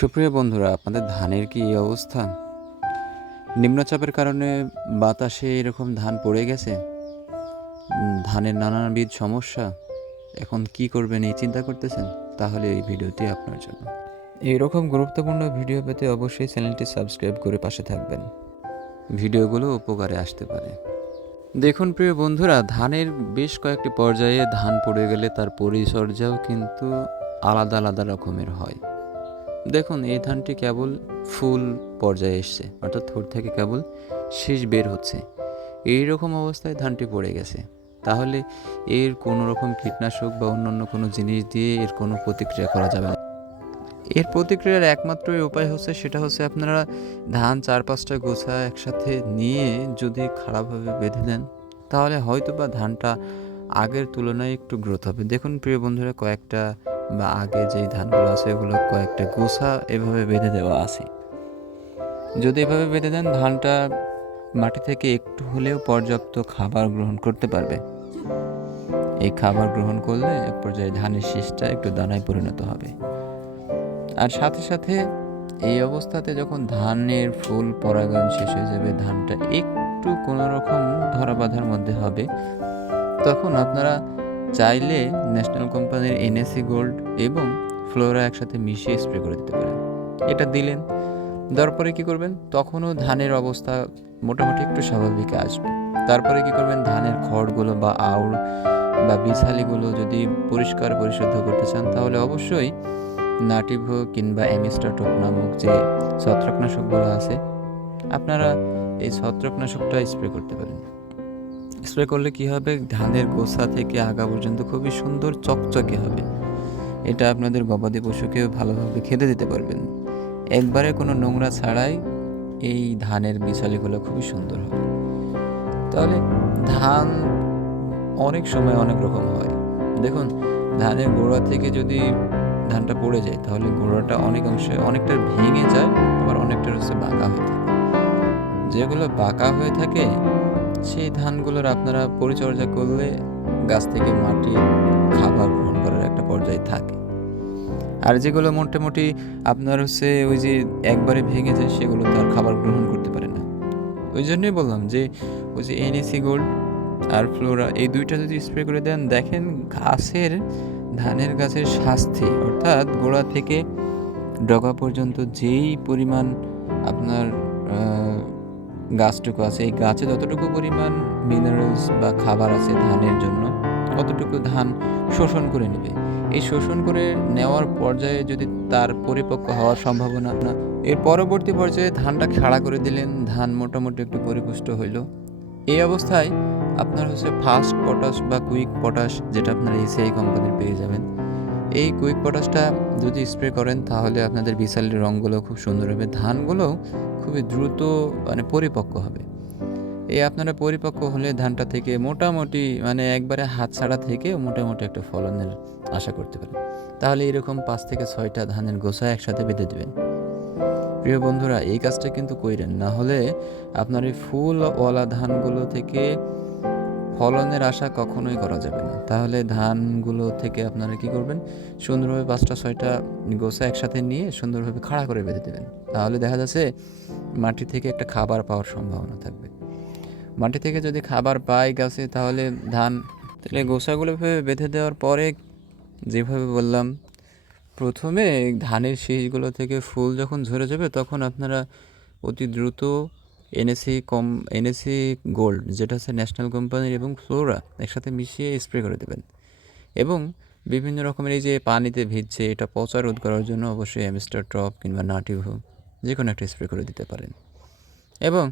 সুপ্রিয় বন্ধুরা, আপনাদের ধানের কি এই অবস্থা? নিম্নচাপের কারণে বাতাসে এরকম ধান পড়ে গেছে। ধানের নানাবিধ সমস্যা। এখন কি করবেন এই চিন্তা করতেছেন? তাহলে এই ভিডিওটি আপনার জন্য। এইরকম গুরুত্বপূর্ণ ভিডিও পেতে অবশ্যই চ্যানেলটি সাবস্ক্রাইব করে পাশে থাকবেন। ভিডিওগুলো উপকারে আসতে পারে। দেখুন, প্রিয় বন্ধুরা, ধানের বেশ কয়েকটি পর্যায়ে ধান পড়ে গেলে তার পরিচর্যাও কিন্তু আলাদা আলাদা রকমের হয়। দেখুন, এই ধানটি কেবল ফুল পর্যায়ে এসছে, অর্থাৎ থোর থেকে কেবল শীষ বের হচ্ছে। এই রকম অবস্থায় ধানটি পড়ে গেছে। তাহলে এর কোনো রকম কীটনাশক বা অন্যান্য কোনো জিনিস দিয়ে এর কোনো প্রতিক্রিয়া করা যাবে না। এর প্রতিক্রিয়ার একমাত্র উপায় হচ্ছে, সেটা হচ্ছে আপনারা ধান চার পাঁচটা গোছা একসাথে নিয়ে যদি খারাপভাবে বেঁধে দেন, তাহলে হয়তো বা ধানটা আগের তুলনায় একটু গ্রোথ হবে। দেখুন প্রিয় বন্ধুরা, কয়েকটা বা আগে যেই ধানগুলো আছে ওগুলো কয়েকটা গোছা এভাবে বেঁধে দেওয়া আছে। যদি এভাবে বেঁধে দেন, ধানটা মাটি থেকে একটু হলেও পর্যাপ্ত খাবার গ্রহণ করতে পারবে। এই খাবার গ্রহণ করলে এক পর্যায়ে ধানের শীষটা একটু দানায় পরিণত হবে। আর সাথে সাথে এই অবস্থাতে যখন ধানের ফুল পরাগায়ন শেষ হয়ে যাবে, ধানটা একটু কোনো রকম ধরা বাঁধার মধ্যে হবে, তখন আপনারা চাইলে ন্যাশনাল কোম্পানির এনএসি গোল্ড এবং ফ্লোরা একসাথে মিশিয়ে স্প্রে করে দিতে পারেন। এটা দিলেন, দেওয়ার পরে কী করবেন? তখনও ধানের অবস্থা মোটামুটি একটু স্বাভাবিক আসবে। তারপরে কি করবেন? ধানের খড়গুলো বা আউড় বা বিছালিগুলো যদি পরিষ্কার পরিশুদ্ধ করতে চান, তাহলে অবশ্যই নাটিভ কিংবা অ্যামিস্টাটপ নামক যে ছত্রাকনাশকগুলো আছে, আপনারা এই ছত্রাকনাশকটা স্প্রে করতে পারেন। স্প্রে করলে কি হবে? ধানের গোছা থেকে আগা পর্যন্ত খুবই সুন্দর চকচকে হবে। এটা আপনাদের গবাদি পশুকে ভালোভাবে খেতে দিতে পারবেন। একবারে কোনো নোংরা ছাড়াই এই ধানের বিছালিগুলো খুবই সুন্দর হবে। তাহলে ধান অনেক সময় অনেক রকম হয়। দেখুন, ধানের গোড়া থেকে যদি ধানটা পড়ে যায়, তাহলে গোড়াটা অনেক অংশে অনেকটা ভেঙে যায়, আবার অনেকটা হচ্ছে বাঁকা হয়ে থাকে। যেগুলো বাঁকা হয়ে থাকে সেই ধানগুলোর আপনারা পরিচর্যা করলে গাছ থেকে মাটি, খাবার গ্রহণ করার একটা পর্যায়ে থাকে। আর যেগুলো মোটামুটি আপনার হচ্ছে ওই যে একবারে ভেঙে যায়, সেগুলো তো আর খাবার গ্রহণ করতে পারে না। ওই জন্যই বললাম যে, ওই যে এনএসি গোল্ড আর ফ্লোরা এই দুইটা যদি স্প্রে করে দেন, দেখেন গাছের, ধানের গাছের স্বাস্থ্যে অর্থাৎ গোড়া থেকে ডগা পর্যন্ত যেই পরিমাণ আপনার গাছটুকু আছে। এই গাছে যতটুকু পরিমাণ মিনারেলস বা খাবার আছে ধানের জন্য কতটুকু ধান শোষণ করে নেবে। এই শোষণ করে নেওয়ার পর্যায়ে যদি তার পরিপক্ক হওয়ার সম্ভাবনা না, এর পরবর্তী পর্যায়ে ধানটা খাড়া করে দিলেন, ধান মোটামুটি একটু পরিপুষ্ট হইল। এই অবস্থায় আপনার হচ্ছে ফাস্ট পটাশ বা কুইক পটাশ যেটা আপনার এসিআই কোম্পানির পেয়ে যাবেন। এই কুইক পটাশটা যদি স্প্রে করেন, তাহলে আপনাদের বিশালের রঙগুলো খুব সুন্দর হবে। ধানগুলোও খুবই দ্রুত মানে পরিপক্ক হবে। এই আপনারা পরিপক্ক হলে ধানটা থেকে মোটামুটি মানে একবারে হাত ছাড়া থেকে মোটামুটি একটা ফলনের আশা করতে পারেন। তাহলে এরকম পাঁচ থেকে ছয়টা ধানের গোছা একসাথে বেঁধে দেবেন। প্রিয় বন্ধুরা, এই কাজটা কিন্তু কইরেন। না হলে আপনার এই ফুল ফুলওয়ালা ধানগুলো থেকে ফলনের আশা কখনোই করা যাবে না। তাহলে ধানগুলো থেকে আপনারা কি করবেন? সুন্দরভাবে পাঁচটা, ছয়টা গোছা একসাথে নিয়ে সুন্দরভাবে খাড়া করে বেঁধে দেবেন। তাহলে দেখা যাচ্ছে মাটি থেকে একটা খাবার পাওয়ার সম্ভাবনা থাকবে। মাটি থেকে যদি খাবার পায় গাছে, তাহলে ধান তাহলে এভাবে বেঁধে দেওয়ার পরে যেভাবে বললাম, প্রথমে ধানের শীষগুলো থেকে ফুল যখন ঝরে যাবে, তখন আপনারা অতি দ্রুত এনএসি কম এনএসি গোল্ড যেটা হচ্ছে ন্যাশনাল কোম্পানির এবং ফ্লোরা একসাথে মিশিয়ে স্প্রে করে দেবেন। এবং বিভিন্ন রকমের এই যে পানিতে ভিজছে, এটা পচা রোধ করার জন্য অবশ্যই অ্যামিস্টার ট্রপ কিংবা নাটিভো যে কোনো একটা স্প্রে করে দিতে পারেন। এবং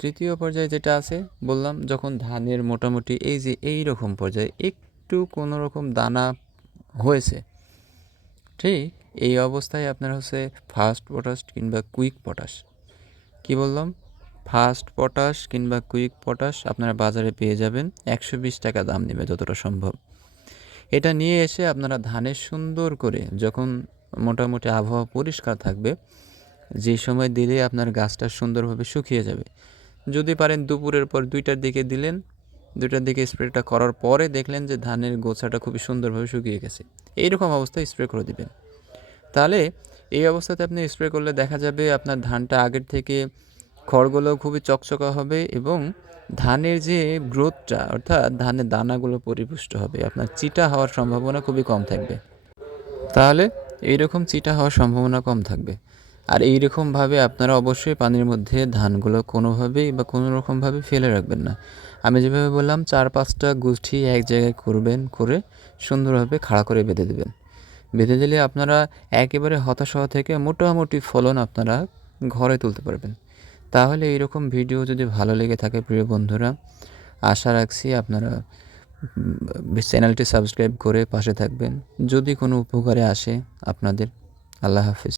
তৃতীয় পর্যায়ে যেটা আছে, বললাম যখন ধানের মোটামুটি এই যে এই রকম পর্যায়ে একটু কোনো রকম দানা হয়েছে, ঠিক এই অবস্থায় আপনার হচ্ছে ফাস্ট পটাশ কিংবা কুইক পটাশ কি বললাম? ফাস্ট পটাশ কিংবা কুইক পটাশ আপনারা বাজারে পেয়ে যাবেন। একশো বিশ টাকা দাম নেবে যতটা সম্ভব। এটা নিয়ে এসে আপনারা ধানের সুন্দর করে যখন মোটামুটি আবহাওয়া পরিষ্কার থাকবে, যে সময় দিলে আপনার গাছটা সুন্দরভাবে শুকিয়ে যাবে। যদি পারেন দুপুরের পর দুইটার দিকে দিলেন, দুইটার দিকে স্প্রেটা করার পরে দেখলেন যে ধানের গোছাটা খুবই সুন্দরভাবে শুকিয়ে গেছে। এইরকম অবস্থায় স্প্রে করে দিবেন। তাহলে এই অবস্থাতে আপনি স্প্রে করলে দেখা যাবে আপনার ধানটা আগের থেকে খড়গুলো খুবই চকচকা হবে এবং ধানের যে গ্রোথটা, অর্থাৎ ধানের দানাগুলো পরিপুষ্ট হবে, আপনার চিটা হওয়ার সম্ভাবনা খুবই কম থাকবে। তাহলে এইরকম চিটা হওয়ার সম্ভাবনা কম থাকবে। আর এইরকমভাবে আপনারা অবশ্যই পানির মধ্যে ধানগুলো কোনোভাবেই বা কোনো রকমভাবে ফেলে রাখবেন না। আমি যেভাবে বললাম, চার পাঁচটা গুষ্ঠি এক জায়গায় করবেন, করে সুন্দরভাবে খাড়া করে বেঁধে দেবেন। বেঁধে দিলে আপনারা একেবারে হতাশ হওয়া থেকে মোটামুটি ফলন আপনারা ঘরে তুলতে পারবেন। তাহলে এইরকম ভিডিও যদি ভালো লেগে থাকে প্রিয় বন্ধুরা, আশা রাখছি আপনারা চ্যানেলটি সাবস্ক্রাইব করে পাশে থাকবেন। যদি কোনো উপকারে আসে আপনাদের, আল্লাহ হাফিজ।